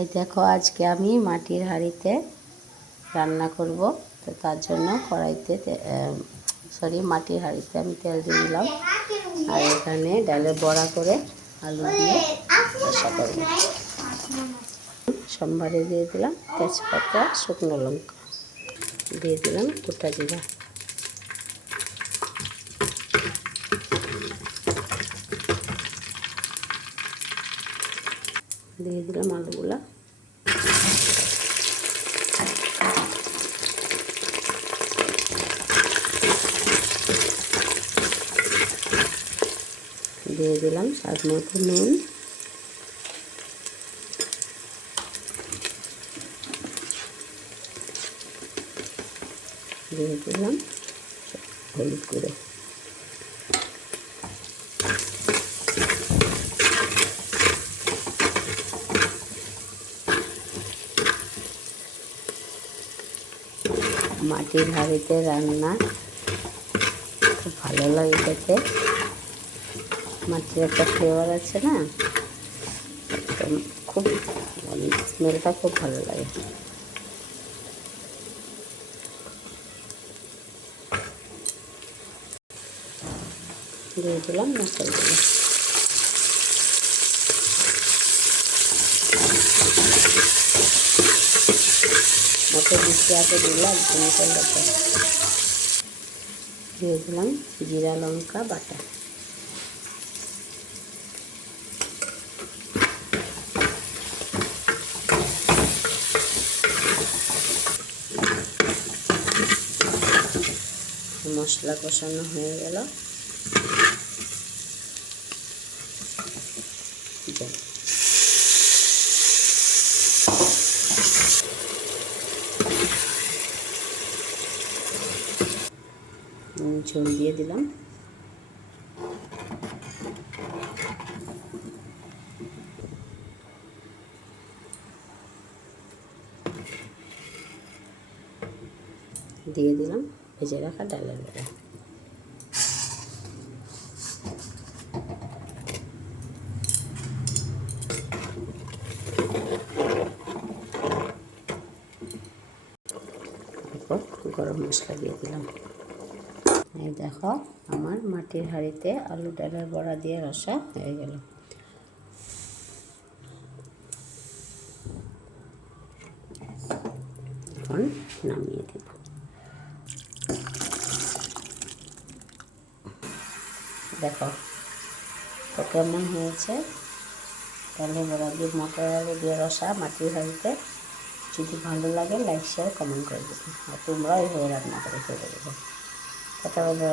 এই দেখো আজকে আমি মাটির হাঁড়িতে রান্না করব। তো তার জন্য মাটির হাঁড়িতে আমি তেল দিয়ে দিলাম। আর এখানে ডালের বড়া করে আলু দিয়ে রসা করব। সোমবারে দিয়ে দিলাম তেজপাতা, শুকনো লঙ্কা, দিয়ে দিলাম গোটা জিরা, দিয়ে দিলাম আলুগুলা, দিয়ে দিলাম স্বাদ মতো নুন, দিয়ে দিলাম হলুদ গুঁড়ো, মাটির হাঁড়িতে রান্না খুব ভালো লাগে খেতে। মাটির একটা ফ্লেভার আছে না, খুব স্মেলটা খুব ভালো লাগে। দিয়ে দিলাম মশলাগুলো, মতো দিচ্ছি আগে দিলাম মশলাটা, দিয়ে দিলাম জিরা লঙ্কা বাটা, মশলা কষানো হয়ে গেল। ঝোল দিয়ে দিলাম, দিয়ে দিলাম ভেজে রাখা ডালের বড়া। তারপর গরম মশলা দিয়ে দিলাম। এই দেখো আমার মাটির হাঁড়িতে আলু ডালের বড়া দিয়ে রসা হয়ে গেল। এখন নামিয়ে দেব। দেখো তো কেমন হয়েছে ডালের বড়া দিয়ে মটর আলু দিয়ে রসা মাটির হাঁড়িতে। যদি ভালো লাগে লাইক শেয়ার কমেন্ট করে দেবে, আর তোমরাও এইভাবে রান্না করে খেয়ে দেবে। কথা বলো।